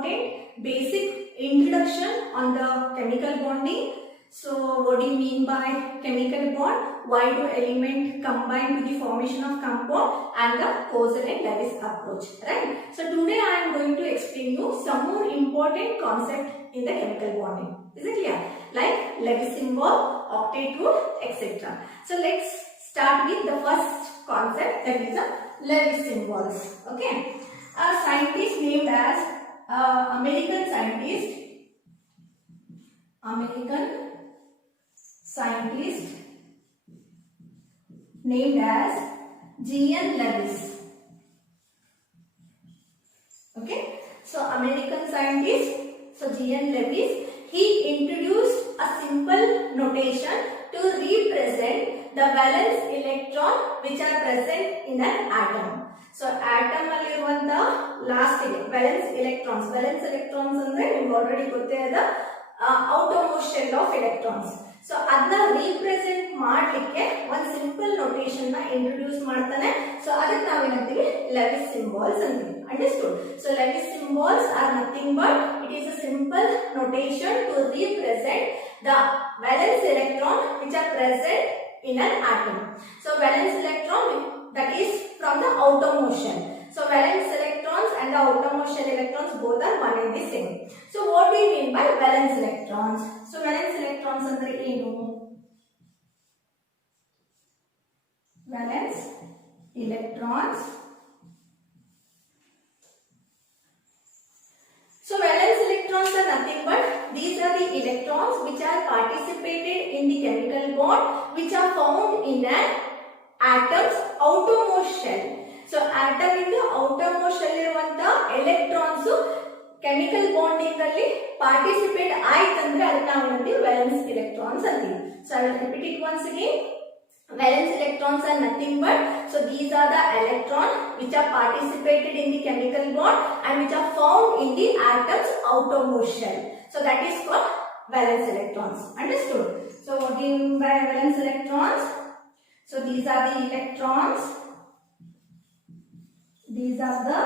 important basic introduction on the chemical bonding. So what do you mean by chemical bond? Why do elements combine to the formation of compound, and the causal and Lewis approach, right? So today I am going to explain you some more important concept in the chemical bonding. Is it clear? Like Lewis symbol, octet rule, etc. So let's start with the first concept, that is the Lewis symbols. Okay, a scientist named as American scientist named as G.N. Lewis. Okay, so American scientist, so G.N. Lewis, he introduced a simple notation to represent the valence electron which are present in an atom. So atom alliruvanta last valence electrons andre nimge already gottide outermost shell of electrons. So adna represent ಮಾಡಲಿಕ್ಕೆ ಒಂದು simple notation ನ introduce ಮಾಡ್ತಾನೆ. So ಅದಕ್ಕೆ ನಾವು ಏನಂತೀವಿ, Lewis symbols ಅಂತೀವಿ. Understood? So Lewis symbols are nothing but it is a simple notation to represent the valence electron which are present in an atom. So valence electron, that is from the outermost shell. So valence electrons and the outermost shell electrons both are one and the same. So what do you mean by valence electrons? So valence electrons andre ಏನು? Valence electrons. So valence electrons are nothing but these are the electrons which are participated in the chemical bond which are found in an atom's outermost shell. So atom in the outermost shell iruvanta electrons chemical bonding alli participate aaytandre adana ನಾವು ಏನಂತೀವಿ, valence electrons ಅಂತೀವಿ. So I will repeat it once again. Valence electrons are nothing but, so these are the electrons which are participated in the chemical bond and which are found in the atom's outermost shell. So that is called valence electrons. Understood? So what do you mean by valence electrons? So these are the electrons. These are the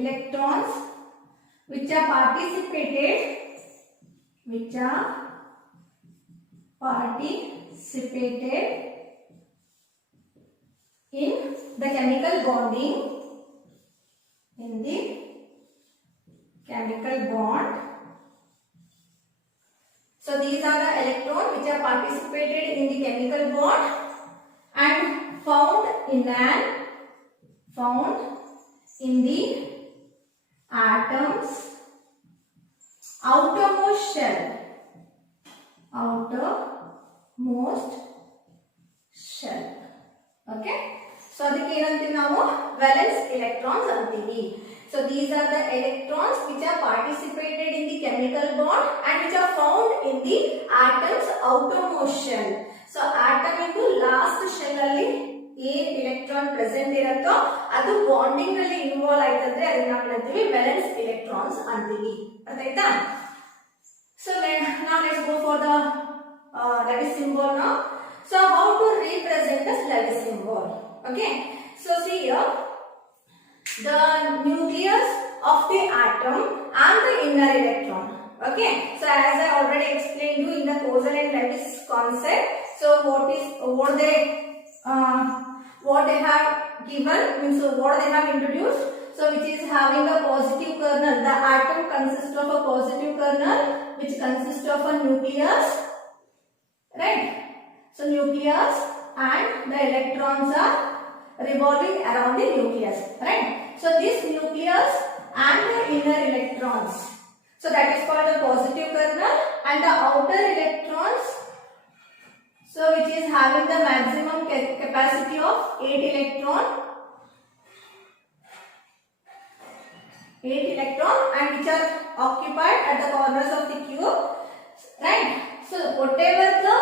electrons which are participated in the chemical bonding, in the chemical bond. So these are the electrons which are participated in the chemical bond and found in the atom's outermost shell. Okay, so adike ಏನಂತೀವಿ ನಾವು, valence electrons ಅಂತೀವಿ. So these are the electrons which are participated in the chemical bond and which are found in the atom's outermost shell. So atom into last shell alli ಏನ್ electron present ಇರುತ್ತೋ ಅದು bonding ಅಲ್ಲಿ involve ಆಯ್ತಂದ್ರೆ ಅದನ್ನ ನಾವು ಏನಂತೀವಿ, valence electrons ಅಂತೀವಿ. ಅರ್ಥ ಆಯ್ತಾ? So now let's go for the Lewis symbol now. So how to represent this Lewis symbol? Okay, so see here, the nucleus of the atom and the inner electron. Okay, so as I already explained you in the causal and Lewis concept, so what they have given means what they have introduced, so which is having a positive kernel. The atom consists of a positive kernel which consists of a nucleus, right? So nucleus and the electrons are revolving around the nucleus, right? So this nucleus and the inner electrons, so that is called the positive kernel, and the outer electrons, so which is having the maximum capacity of 8 electron and which are occupied at the corners of the cube, right? So whatever the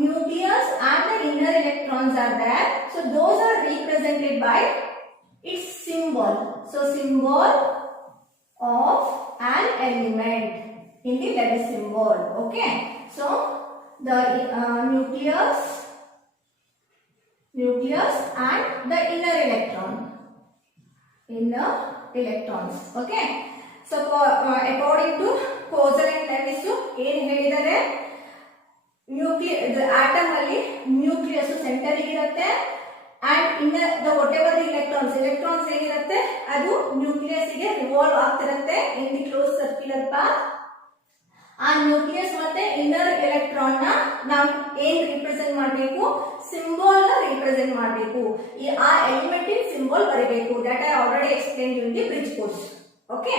nucleus and the inner electrons are there, so those are represented by its symbol. So symbol of an element in the Lewis symbol. Okay, so the nucleus and the inner electrons. Okay, So according to Kozel and Lewis ಏನು ಹೇಳಿದ್ದಾರೆ, the atom ಅಲ್ಲಿ nucleus centre ಇರುತ್ತೆ and in the whatever the electrons ಏನಿರುತ್ತೆ ಅದು nucleus ಗೆ revolve ಆಗ್ತಿರುತ್ತೆ in the closed circular path. ಆ nucleus ಮತ್ತೆ ಇನ್ನರ್ ಎಲೆಕ್ಟ್ರಾನ್ ನ ನಾವು ಏನ್ ರಿಪ್ರೆಸೆಂಟ್ ಮಾಡಬೇಕು, ಸಿಂಬಲ್ ನ ರಿಪ್ರೆಸೆಂಟ್ ಮಾಡಬೇಕು, ಆ ಎಲಿಮೆಂಟಿನ್ ಸಿಂಬಲ್ ಬರಬೇಕು. That I already explain in the bridge course. Okay,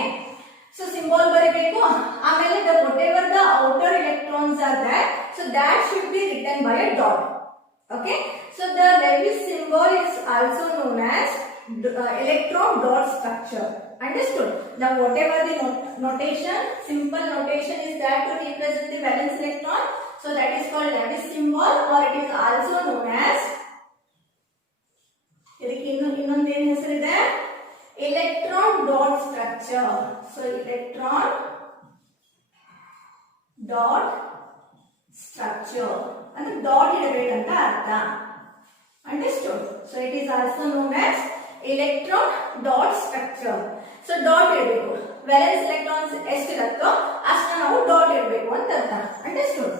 so symbol ಬರಬೇಕು. ಆಮೇಲೆ the whatever the outer electrons are there, so that should be written by a dot. Okay, so the Lewis symbol is also known as electron dot structure. Understood? Now whatever the notation, simple notation is there to represent the valence electron, so that is called Lewis symbol, or it is also known as ಇನ್ನೊಂದು ಏನು ಹೆಸರಿದೆ, electron dot structure. So electron dot structure ಅಂದ್ರೆ dot ಇಡಬೇಕಂತ ಅರ್ಥ. Understood? So it is also known as electron dot structure. So dot ಇಡಬೇಕು, valence electrons ಎಷ್ಟಿರುತ್ತೋ ಅಷ್ಟನ್ನ ನಾವು dot ಇಡಬೇಕು ಅಂತ ಅರ್ಥ. Understood?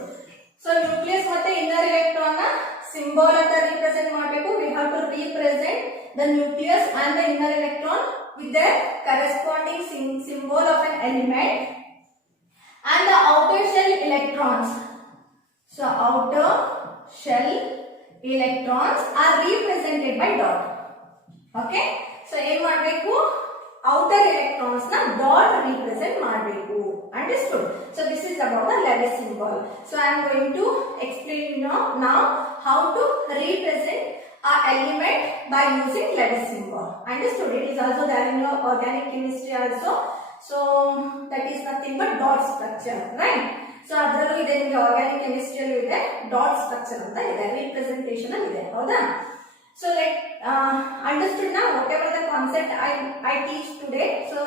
So nucleus ಮತ್ತೆ inner electron ನ symbol ಅಂತ represent ಮಾಡಬೇಕು. We have to represent the nucleus and the inner electron with their corresponding symbol of an element, and the outer shell electrons. So outer shell electrons are represented by dot. Okay, so ಏನು ಮಾಡಬೇಕು, outer electrons na dot represent ಮಾಡಬೇಕು. Understood? So this is about the Lewis symbol. So I am going to explain now how to represent a element by using Lewis symbol. Understood? It is also there in your organic chemistry also. So that is nothing but dot structure, right? So ಅದರಲ್ಲೂ ಇದೆ, ನಿಮಗೆ organic ಕೆಮಿಸ್ಟ್ರಿಯಲ್ಲೂ ಇದೆ, dot structure ಅಂತ ಇದೆ, representation ಅಲ್ಲಿ ಇದೆ. ಹೌದಾ? So like understood now whatever the concept I teach today. So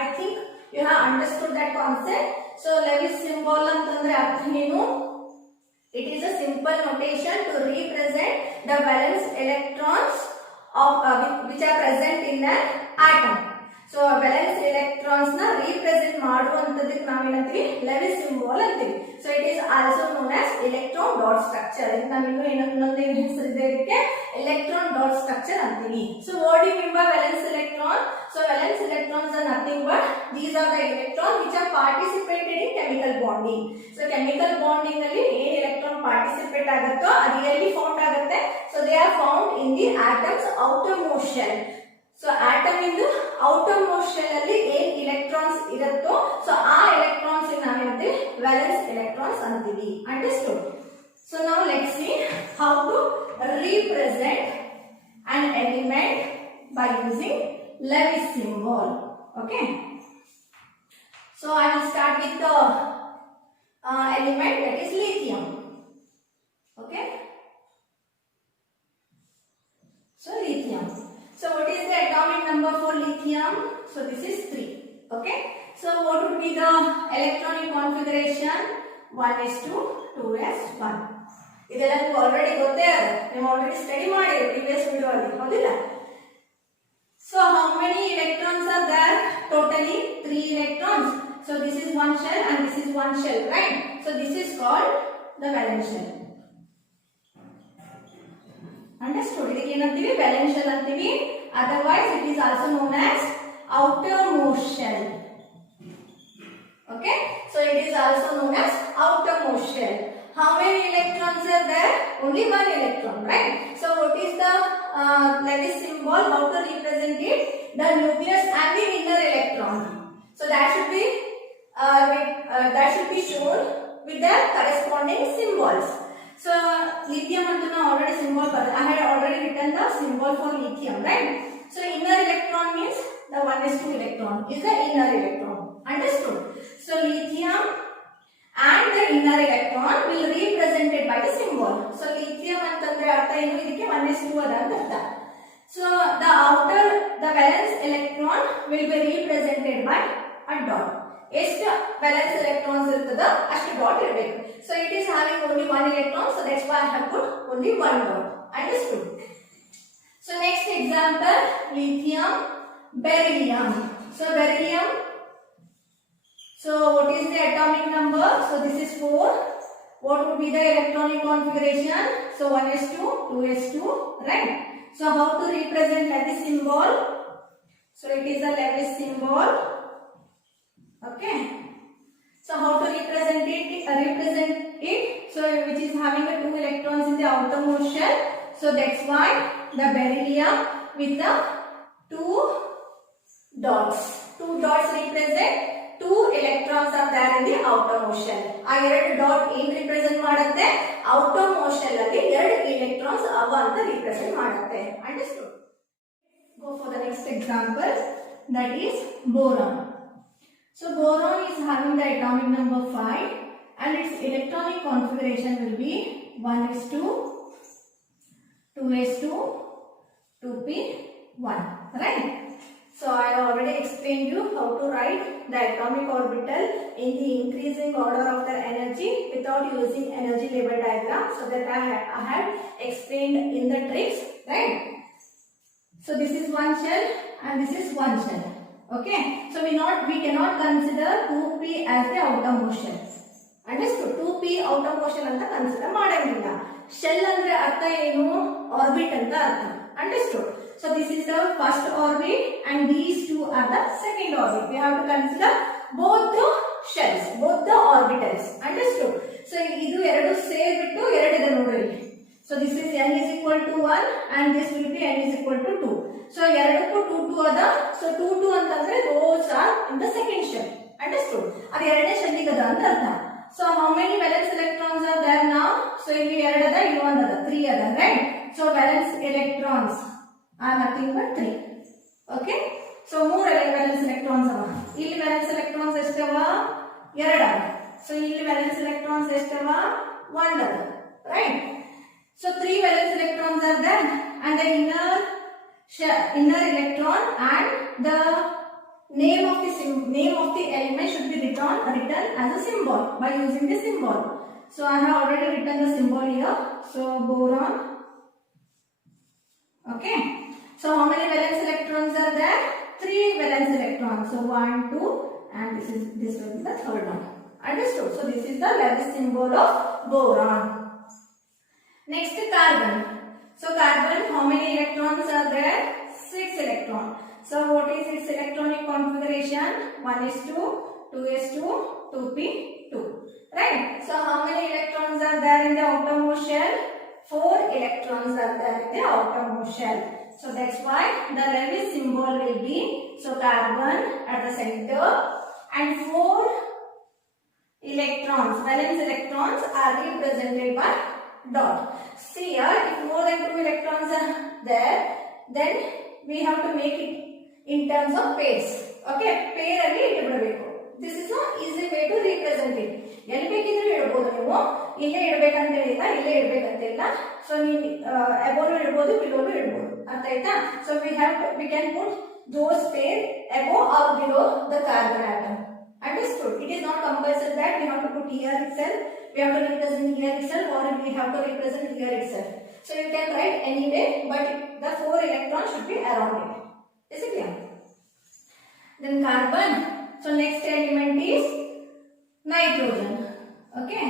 I think you have understood that concept. So Lewis symbol ಅಂತಂದ್ರೆ ಅರ್ಥ ಏನು? It is a simple notation to represent the valence electrons of which are present in an atom. So valence electrons na represent ಮಾಡುವಂತದಕ್ಕೆ ನಾವು ಏನಂತೀವಿ, Lewis symbol ಅಂತೀವಿ. So it is also known as electron dot structure. ಇದು ನಾವು ಇನ್ನೊಂದು ಹೆಸರಿದೆ ಇದಕ್ಕೆ, electron dot structure ಅಂತೀವಿ. So what do you mean by valence electron? So valence electrons are nothing but these are the electrons which are participated in chemical bonding. So chemical bonding ಅಲ್ಲಿ ಏನು electron participate ಆಗುತ್ತೋ ಅದು ಎಲ್ಲಿ found ಆಗುತ್ತೆ? So they are found in the atom's outermost shell. So atom into outermost shell ಅಲ್ಲಿ ಏನ್ electrons ಇರುತ್ತೋ, so ಆ electrons ನಾವು ಏನಂತೀವಿ, valence electrons ಅಂತೀವಿ. Understood? So now let's see how to represent an element by using Lewis symbol. Okay, so I will start with the element that is lithium. Okay, so lithium. So what is the atomic number for lithium? So this is 3. Okay, so what would be the electronic configuration? 1s2 2s1. ಇದೆಲ್ಲ ನಿಮಗೆ already ಗೊತ್ತೇ ಇದೆ, ನೀವು already study ಮಾಡಿರಿ previous video ಅಲ್ಲಿ, ಹೌದಿಲ್ಲ? So how many electrons are there? Totally 3 electrons. So this is one shell and this is one shell, right? So this is called the valence shell. Understood? ಇದಕ್ಕೆ ಏನಂತೀವಿ, valence shell ಅಂತೀವಿ. Otherwise it is also known as outermost shell. Okay, so it is also known as outermost shell. How many electrons are there? Only one electron, right? So what is the Lewis symbol? How to represent it? The nucleus and the inner electron. So that should be shown with the corresponding symbols. So lithium antuna already symbol I had already written the symbol for lithium, right? So inner electron means the 1s2 electron is the inner electron. Understood? So lithium and the inner electron will be represented by the symbol. So lithium ಅಂತಂದ್ರೆ ಅರ್ಥ ಏನು, ಇದಕ್ಕೆ 1s2 ಅದ ಅಂತ ಅರ್ಥ. So the valence electron will be represented by a dot. ಎಷ್ಟು valence electrons ಇರ್ತದೋ ಅಷ್ಟು ಡಾಟ್ ಇರಬೇಕು. So it is having only one electron, so that's why I have put only one dot. Understood? So next example, lithium, beryllium. So beryllium So what is the atomic number? So this is 4. What would be the electronic configuration? So 1s2, 2s2, right? So how to represent Lewis symbol? So it is a Lewis symbol. Okay. So how to represent it? So which is having the 2 electrons in the outermost shell. So that's why the beryllium with the 2 dots. 2 dots represent 2 electrons are there in the outermost shell. ಆ ಎರಡು dot ಏನು represent ಮಾಡುತ್ತೆ? outermost shell ಅಲ್ಲಿ ಎರಡು electrons ಅವ ಅಂತ represent ಮಾಡುತ್ತೆ. Understood? Go for the next example, that is boron. So boron is having the atomic number 5 and its electronic configuration will be 1s2, 2s2, 2p1, right? So I have already explained you how to write the atomic orbital in the increasing order of their energy without using energy level diagram. So that I had explained in the tricks, right? So this is one shell and this is one shell. Okay. So we cannot consider 2p as the outermost shell. Understood? 2p outermost shell anta consider ಮಾಡಂಗಿಲ್ಲ. Shell ಅಂದ್ರೆ ಅರ್ಥ ಏನು? Orbit ಅಂತ ಅರ್ಥ. Understood? So this is the first orbit and these two are the second orbit. We have to consider both the shells, both the orbitals. Understood? So ಇದು ಎರಡು ಸೇರಿಬಿಟ್ಟು ಎರಡು ಇದೆ ನೋಡಿ. So this is n is equal to 1 and this will be n is equal to 2. So ಎರಡಕ್ಕೂ 2 2 ಅದ. So 2 2 ಅಂತಂದ್ರೆ those are in the second shell. Understood? ಅದು ಎರಡನೇ shell ಗೆ ಅದ ಅಂತ ಅರ್ಥ. So how many valence electrons are there now? So ಇಲ್ಲಿ ಎರಡು ಅದ, ಇಲ್ಲಿ ಒಂದು ಅದ, 3 ಅದ, right? So valence electrons are nothing but 3. Okay? So ಮೂರು valence electrons ಅವ. ಇಲ್ಲಿ valence electrons ಎಷ್ಟವ? ಎರಡು ಅವ. So ಇಲ್ಲಿ valence electrons ಎಷ್ಟವ? 1 ಅದ, right? So 3 valence electrons are there and the inner electron and the name of the element should be written as a symbol by using the symbol. So I have already written the symbol here. So boron. Okay. So how many valence electrons are there? 3 valence electrons. So 1, 2 and this will be the third one. Understood? So this is the Lewis symbol of boron. Next, carbon. So carbon, how many electrons are there? 6 electrons. So what is its electronic configuration? 1s2, 2s2, 2p2. Right? So how many electrons are there in the outermost shell? 4 electrons are there in the outermost shell. So that's why the Lewis symbol will be, so carbon at the center and 4 electrons, valence electrons are represented by dot. See here, if more than 2 electrons are there, then we have to make it in terms of pairs. Okay, pair alli idbidabeku. This is an easy way to represent it. ಎಲ್ಲಿ ಬೇಕಿದ್ರೆ ಇಡಬಹುದು ನೀವು, ಇಲ್ಲೇ ಇಡಬೇಕಂತ ಹೇಳಿಲ್ಲ, ಇಲ್ಲೇ ಇಡಬೇಕಂತಿಲ್ಲ. So ನೀವು ಅಬೋನು ಇಡಬಹುದು, ಬಿಲೋನು ಇಡಬಹುದು. ಅರ್ಥ ಆಯ್ತಾ? So we can put those pair above or below the carbon atom. Understood? It is not compulsory that we have to put here itself, we have to represent here itself, or we have to represent here itself. So you can write anyway, but the 4 electrons should be around it. Is it clear? Then carbon. So next element is nitrogen. Okay.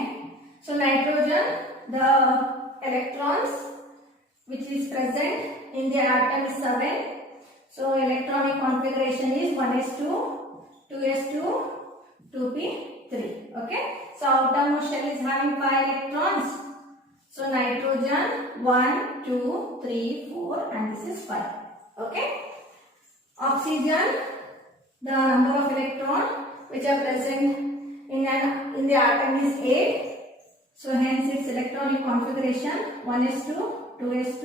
So nitrogen, the electrons which is present in the atom is 7. So electronic configuration is 1s2, 2s2, 2p3. Okay. So outermost shell is having 5 electrons. So nitrogen 1, 2, 3, 4 and this is 5. Okay. Oxygen, the number of electrons which are present in the atom is 8. So hence its electronic configuration 1s2, 2s2,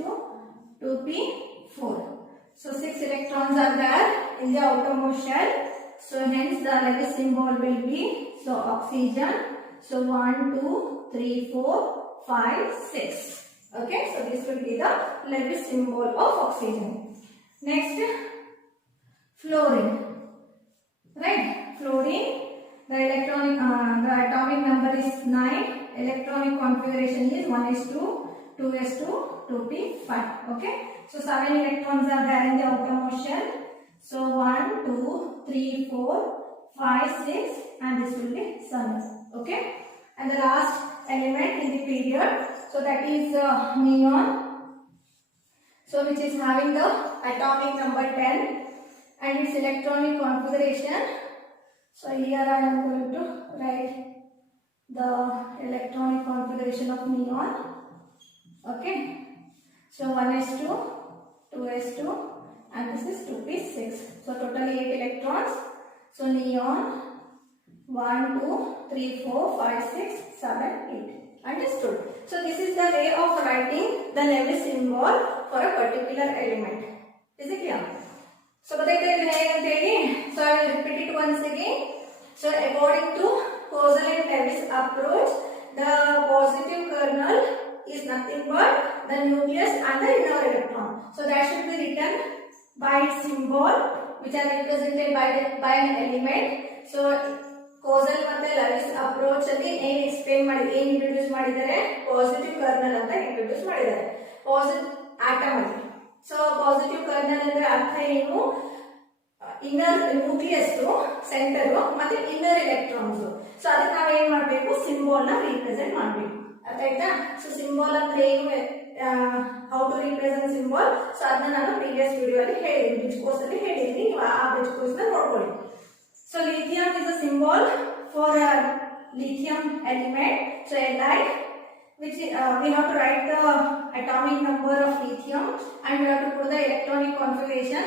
2p4. So 6 electrons are there in the outermost shell. So hence the Lewis symbol will be, so oxygen. So 1, 2, 3, 4, 5, 6. Okay. So this will be the Lewis symbol of oxygen. Next, fluorine. Right? Fluorine. The atomic number is 9. Electronic configuration is 1s2, 2s2, 2p5. Okay. So 7 electrons are there in the outermost shell. So 1, 2, 3, 4, 5, 6 and this will be 7. Okay. And the last element in the period, so that is neon, so which is having the atomic number 10 and its electronic configuration. So here I am going to write the electronic configuration of neon. Okay. So 1s2, 2s2 and this is 2p6. So totally 8 electrons. So neon 1, 2, 3, 4, 5, 6, 7, 8. Understood? So this is the way of writing the Lewis symbol for a particular element. Is it clear? So so I will repeat it once again. So according to causal and Lewis approach, the positive kernel is nothing but the nucleus and the inner electron. So that should be written by its symbol, which are represented by an element. So causal ಮತ್ತೆ Lewis approach ಅಲ್ಲಿ ಏನು explain ಮಾಡಿ ಏನು introduce ಮಾಡಿದ್ದಾರೆ, positive kernel ಅಂತ introduce ಮಾಡಿದ್ದಾರೆ positive atom ಅಲ್ಲಿ. So positive kernel ಅಂದ್ರೆ ಅರ್ಥ ಏನು, ಇನ್ನರ್ ನ್ಯೂಕ್ಲಿಯಸ್ ಸೆಂಟರ್ ಮತ್ತೆ ಇನ್ನರ್ ಎಲೆಕ್ಟ್ರಾನ್ಸ್. ಸೊ ಅದಕ್ಕೆ ನಾವು ಏನು ಮಾಡಬೇಕು, ಸಿಂಬಲ್ ನ ರಿಪ್ರೆಸೆಂಟ್ ಮಾಡಬೇಕು. ಅರ್ಥ ಆಯ್ತಾ? ಸೊ ಸಿಂಬಲ್ ಅಂದ್ರೆ ಏನು, how to represent symbol, so ಅದನ್ನ ನಾನು ಪ್ರೀವಿಯಸ್ ವಿಡಿಯೋ ಅಲ್ಲಿ ಹೇಳಿದ್ದೀನಿ, ಬ್ರಿಡ್ಜ್ ಕೋರ್ಸ್ ಅಲ್ಲಿ ಹೇಳಿದ್ದೀನಿ, ನೀವು ಆ ಬ್ರಿಡ್ಜ್ ಕೋರ್ಸ್ ನ ನೋಡ್ಕೊಳ್ಳಿ. So lithium is a symbol for a lithium element. So Li, which we have to write the atomic number of lithium and we have to put the electronic configuration.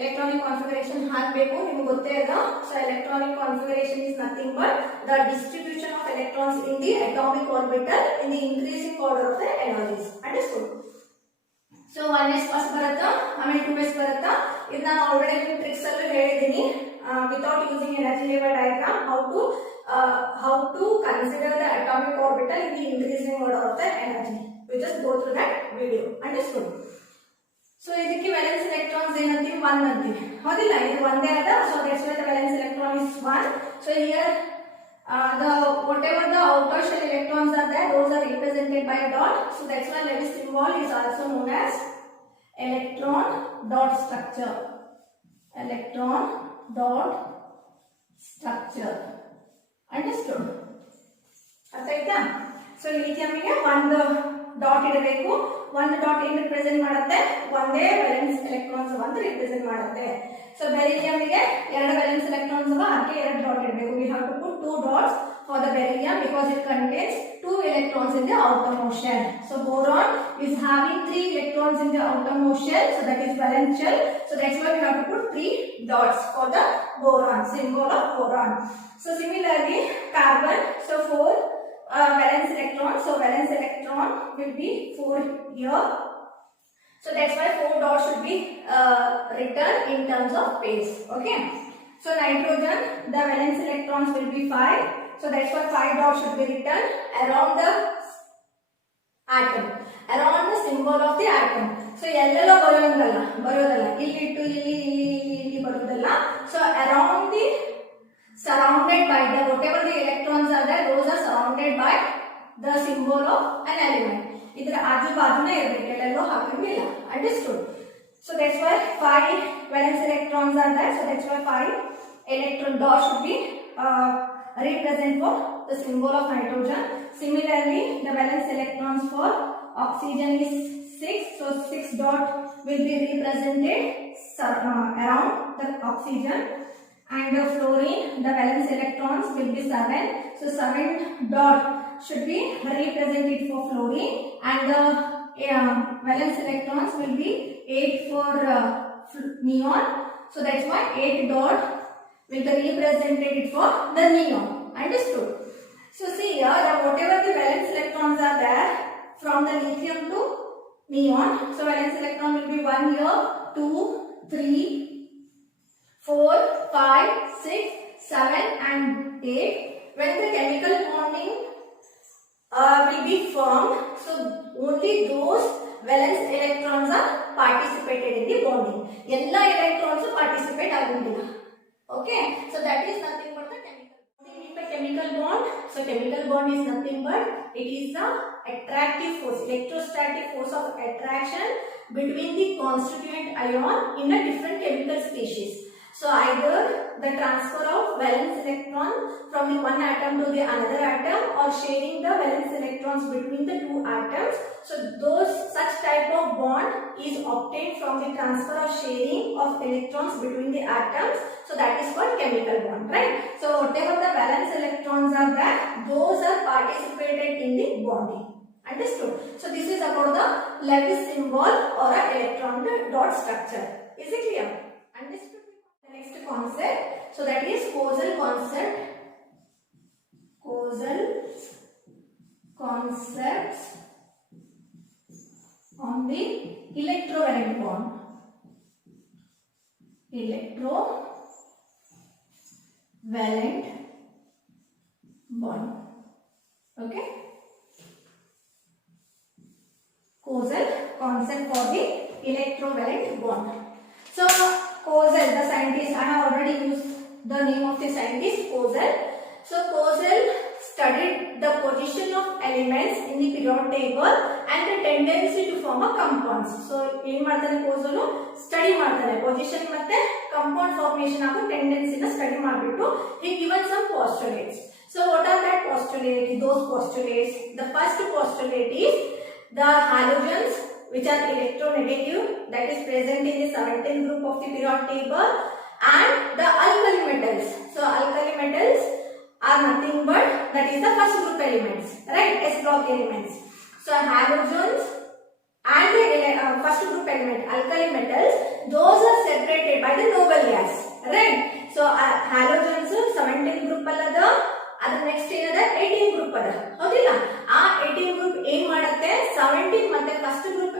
Electronic configuration ಹಾಕಬೇಕು, ನಿಮಗೆ ಗೊತ್ತೇ ಇದೆ. So electronic configuration is nothing but the distribution of electrons in the atomic orbital in the increasing order of the energies. Understood? So 1s first ಬರುತ್ತಾ, ಆಮೇಲೆ 2s ಬರುತ್ತಾ. ಇದು ನಾನು already tricks ಅಲ್ಲೂ ಹೇಳಿದ್ದೀನಿ. Without using energy level diagram, how to consider the atomic orbital in the increasing order of the energy. We just go through that video. Understood? So ಇದಕ್ಕೆ valence electrons ಏನಂತೀವಿ, 1 ಅಂತೀವಿ, ಹೌದಿಲ್ಲ? ಇದು ಒಂದೇ ಅದ. So that's why the valence electron is 1. So here whatever the outer shell electrons are there, those are represented by a dot. So that's why Lewis symbol is also known as electron dot structure. Electron dot structure. Understood? ಅರ್ಥ ಆಯ್ತಾ? So lithium ಗೆ ಒಂದು dot ಇಡಬೇಕು. ಒಂದು dot ಏನು represent ಮಾಡುತ್ತೆ, ಒಂದೇ valence electrons ಒಂದು ರಿಪ್ರೆಸೆಂಟ್ ಮಾಡುತ್ತೆ. ಸೊ ಬೆರಿಲಿಯಂ ಗೆ ಎರಡು ವ್ಯಾಲೆನ್ಸ್ ಎಲೆಕ್ಟ್ರಾನ್ಸ್ ಅವ, ಅದಕ್ಕೆ ಎರಡು ಡಾಟ್ ಇಡಬೇಕು. we have to put 2 dots for the beryllium because it contains 2 electrons in the outermost shell. So boron is having 3 electrons in the outermost shell, so that is valence shell. So that's why we have to put 3 dots for the boron, symbol of boron. So similarly carbon, so 4 valence electrons, so valence electron will be 4 here. So that's why 4 dots should be written in terms of base. Okay. So nitrogen, the valence electrons will be 5. So that's why 5 dots should be written around the atom, around the symbol of the atom. So ಎಲ್ಲೆಲ್ಲೋ ಬರೋದಲ್ಲ, ಇಲ್ಲಿ ಇಟ್ಟು ಇಲ್ಲಿ ಬರೋದಲ್ಲ. So around the, surrounded by the, whatever the electrons are there, those are surrounded by the symbol of an element. ಇದರ ಆಜು ಬಾಜುನೇ ಇರಬೇಕು, ಎಲ್ಲೆಲ್ಲೋ ಹಾಕಂಗಿಲ್ಲ. Understood? So that's why 5 valence electrons are there. So that's why 5 electron dots should be represent for the symbol of nitrogen. Similarly, the valence electrons for oxygen is 6. So 6 dot will be represented around the oxygen. And fluorine, the valence electrons will be 7. So 7 dot should be represented for fluorine, and the valence electrons will be 8 for neon. So that's why 8 dot will be represented for the neon. Understood? So see here that whatever the valence electrons are there from the lithium to neon, so valence electron will be 1 here, 2, 3, 4, 5, 6, 7 and 8. When the chemical bonding will be formed, so only those valence electrons are participated in the bonding. All electrons participate agundilla. Okay, so that is nothing but the chemical bonding. By chemical bond, so chemical bond is nothing but it is the attractive force, electrostatic force of attraction between the constituent ion in a different chemical species. So either the transfer of valence electron from the one atom to the another atom, or sharing the valence electrons between the two atoms. So such type of bond is obtained from the transfer or sharing of electrons between the atoms. So that is called chemical bond, right? So whatever the valence electrons are there, those are participated in the bonding. Understood? So this is about the Lewis symbol or a electron dot structure. Is it clear? Understood? The next concept, so that is causal concept. Causal concepts on the electrovalent bond. Electrovalent bond. Okay. Causal concept for the electrovalent bond. So causal, the scientist, I have already used the name of the scientist, causal. So causal studied the position of elements in the periodic table and the tendency to form a compounds. So ಏನು ಮಾಡ್ತಾನೆ causal study ಮಾಡ್ತಾನೆ position ಮತ್ತೆ compound formation ಆಗೋ tendency ನ study ಮಾಡಿಬಿಟ್ಟು he given some postulates. So what are that postulates? Those postulates, the first postulate is the halogens which are electronegative, that is present in the 17th group of the periodic table, and the alkali metals. So alkali metals are nothing but that is the first group elements, right? S block elements. So halogens and the first group element alkali metals, those are separated by the noble gas, right? So halogens 17th group allada, ಅದು next ಏನದ 18 group ಅದ ಹೌದಿಲ್ಲ ಆ 18 group ಏನ್ ಮಾಡುತ್ತೆ 17 ಮತ್ತೆ first group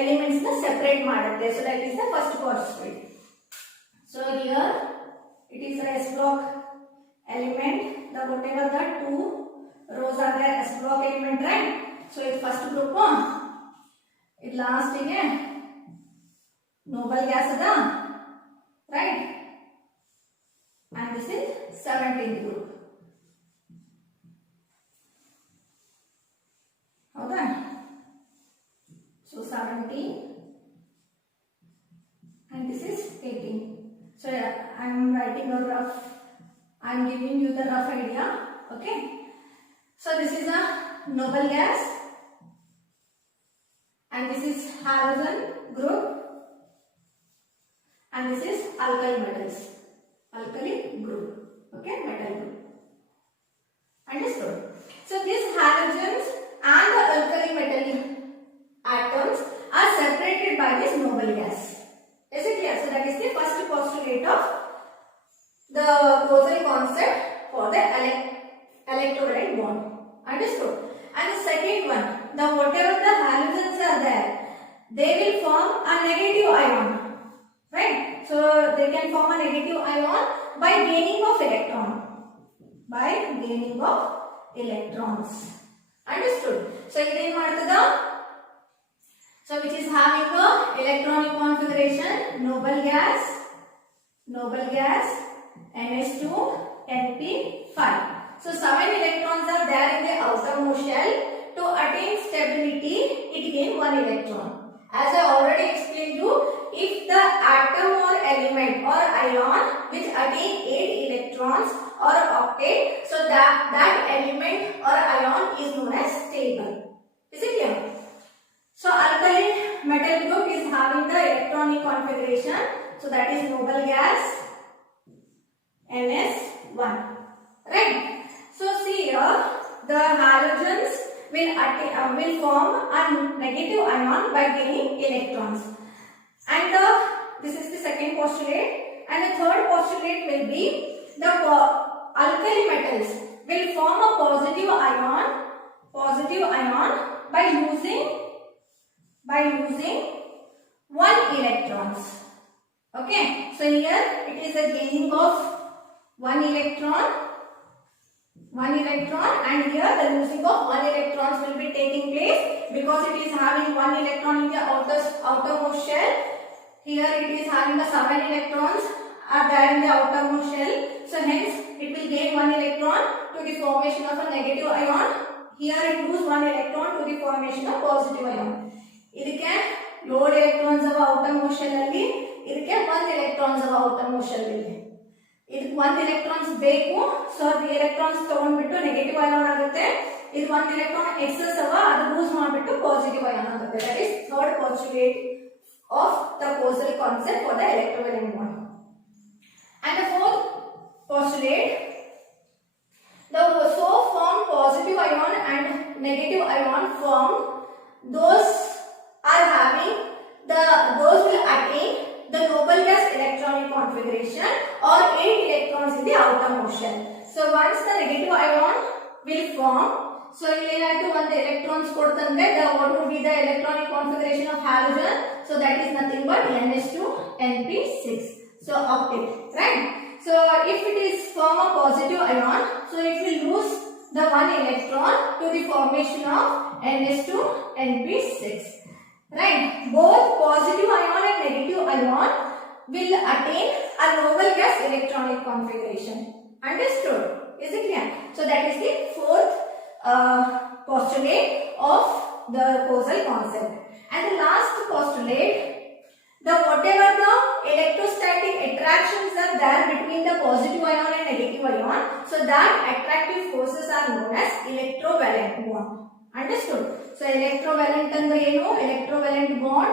elements ನ separate ಮಾಡುತ್ತೆ so that is the first postulate. So here it is a S block element, the whatever the two rows are there S block element, right? So it first group it last ಗೆ noble gas ada, right? And this is 17th group. Okay. So 17 and this is 18. So yeah, I am writing a rough, I am giving you the rough idea. Okay. So this is a noble gas and this is halogen group and this is alkali metals, alkali group. Okay, metal group. Understood? So these halogens and the alkali metal atoms are separated by this noble gas. Is it clear? So that is the first postulate of the causal concept for the electrovalent bond. Understood? And the second one, the whatever the halogens are there, they will form a negative ion, right? So they can form a negative ion by gaining of electron, by gaining of electrons. Understood? So it is so which is having a electronic configuration noble gas NH2 NP5. So 7 electrons are there in the outermost shell. To attain stability it gain 1 electron. As I already explained you, if the atom or element or ion which attain 8 electrons or octet, so that element or ion is known as stable. Is it clear? So alkali metal group is having the electronic configuration, so that is noble gas NS1, right? So see here the halogens will form a negative ion by gaining electrons, and this is the second postulate, and the third postulate will be the alkali metals will form a positive ion by losing 1 electrons. Okay, so here it is a gaining of 1 electron, and here the losing of 1 electrons will be taking place because it is having 1 electron in the outermost shell. Here it is having the 7 electrons are there in the outermost shell, so hence it will gain 1 electron to the formation of a negative ion. Here it lose 1 electron to the formation of positive ion. ಇದಕ್ಕೆ load electrons of outermost shell ಅಲ್ಲಿ ಇದಕ್ಕೆ 1 electrons of outermost shell ಇದೆ. ಇದಕ್ಕೆ 1 electrons ಬೇಕು. So 3 electrons ತಗೊಂಡ್ಬಿಟ್ಟು negative ion ಆಗುತ್ತೆ. ಇದು 1 electron excess ಅವ, ಅದು ಲೂಸ್ ಮಾಡಿಬಿಟ್ಟು ಪಾಸಿಟಿವ್ ಅಯಾನ್ ಆಗುತ್ತೆ. That is third postulate of the causal concept for the electrovalent bond. And the fourth postulate, the so formed positive ion and negative ion formed, those are having those will attain the noble gas electronic configuration or 8 electrons in the outer motion. So once the negative ion will form, so ಇಲ್ಲಿ ಏನಾಯ್ತು, ಒಂದು electrons ಕೊಡ್ತಂದ್ರೆ what would be the electronic configuration of halogen? So that is nothing but NH2 NP6. So octet, right? So if it is form a positive ion, so it will lose the one electron to the formation of NH2 NP6, right? Both positive ion and negative ion will attain a noble gas electronic configuration. Understood? Is it clear? So that is the fourth postulate of the causal concept. And the last postulate, the whatever the electrostatic attractions are there between the positive ion and negative ion, so that attractive forces are known as electrovalent bond. Understood? So electrovalent andre eno? Electrovalent bond,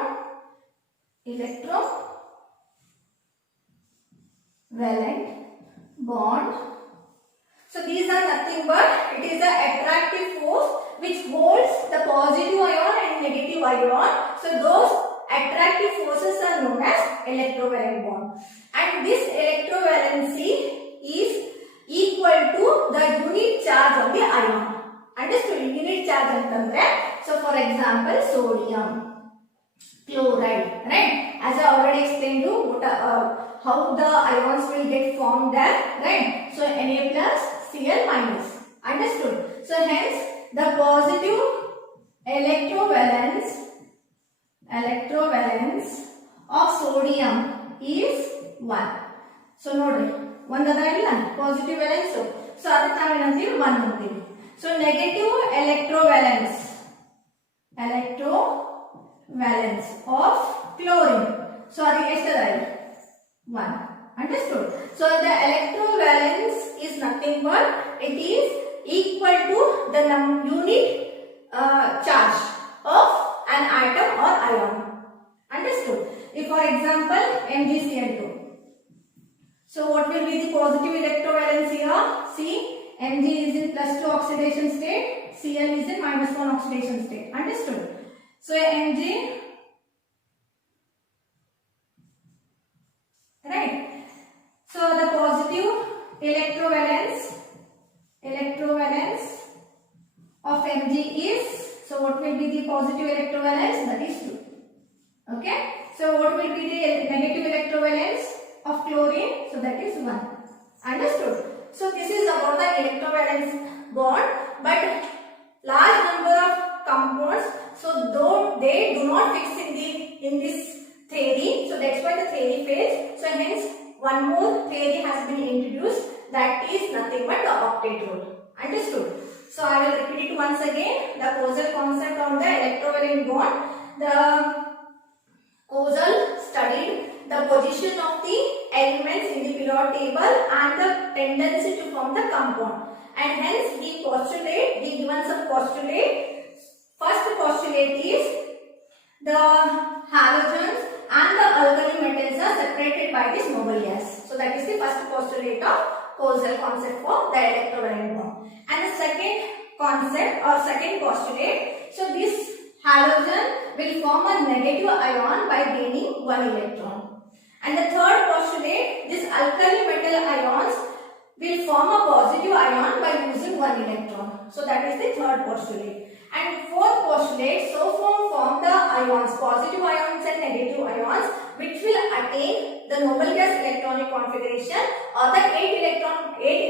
electrovalent bond. So these are nothing but it is the attractive force which holds the positive ion and negative ion. So those attractive forces are known as electrovalent bond. And this electrovalency is equal to the unit charge of the ion. Understood? Unit charge antandre, so for example sodium chloride, right? As I already explained you how the ions will get formed there, right? So Na plus Cl minus. Understood? So hence the positive electrovalence of sodium is 1. So nodi ಒಂದು ಅದ ಇಲ್ಲ positive valence, so ಅದಕ್ಕೆ ನಾವು ಏನಂತೀವಿ 1 ಅಂತೀವಿ. So negative electrovalence of chlorine, so ಅದಕ್ಕೆ ಎಷ್ಟು ಅದ 1. Understood? So the electrovalence is nothing but it is equal to the unit charge of an atom or ion. Understood? If for example MgCl2, so what will be the positive electrovalence here? See, Mg is in +2 oxidation state, Cl is in -1 oxidation state. Understood? So Mg, right? So the positive electrovalence of Mg is, so what will be the positive electrovalence? That is 2. Okay? So what will be the negative electrovalence of chlorine? So that is 1. Understood? So this is about the electrovalence bond, but large number of compounds, so though they do not fix in this theory, so that's why the theory fails. So hence one more theory has been introduced, that is nothing but the octet rule. Understood? So I will repeat it once again. The causal concept on the electrovalent bond. The causal studied the position of the elements in the periodic table and the tendency to form the compound. And hence we given some postulate. First postulate is the halogens and the alkali metals are separated by this noble gas. So that is the first postulate of causal concept for the electrovalent bond. And the second concept or second postulate, so this halogen will form a negative ion by gaining 1 electron. And the third postulate, this alkali metal ions will form a positive ion by losing 1 electron. So that is the third postulate. And fourth postulate, so form the ions, positive ions and negative ions, which will attain the noble gas electronic configuration or the 8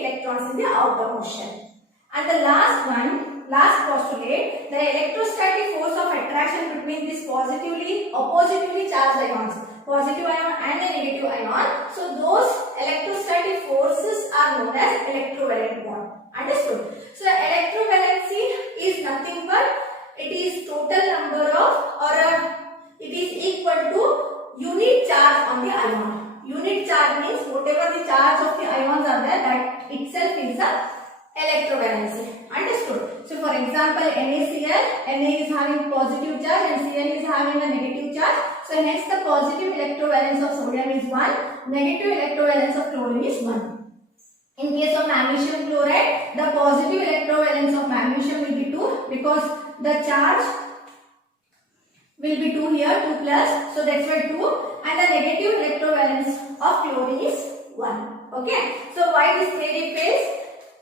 electrons in the outer motion. And the last postulate, the electrostatic force of attraction between these oppositively charged ions, positive ion and the negative ion. So those electrostatic forces are known as electrovalent bond. Understood? So electrovalency is nothing but it is total number of, or it is equal to unit charge on the ion. unit charge means whatever the charge of the ions are there, that itself is the electrovalency. Understood? So for example, NaCl, Na is having positive charge and Cl is having a negative charge. So hence the positive electrovalence of sodium is 1, negative electrovalence of chlorine is 1. In case of magnesium chloride, the positive electrovalence of magnesium will be 2 because the charge will be 2 here, 2 plus, so that's why 2, and the negative electrovalence of chlorine is 1. Okay, so why this theory fails?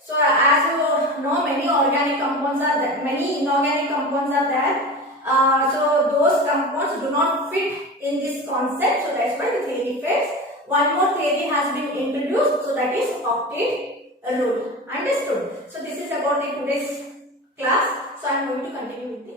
So as you know, many organic compounds are there, many inorganic compounds are there. So those compounds do not fit in this concept, so that's why the theory fails. One more theory has been introduced, so that is octet rule. Understood? So this is about the today's class. So I am going to continue with the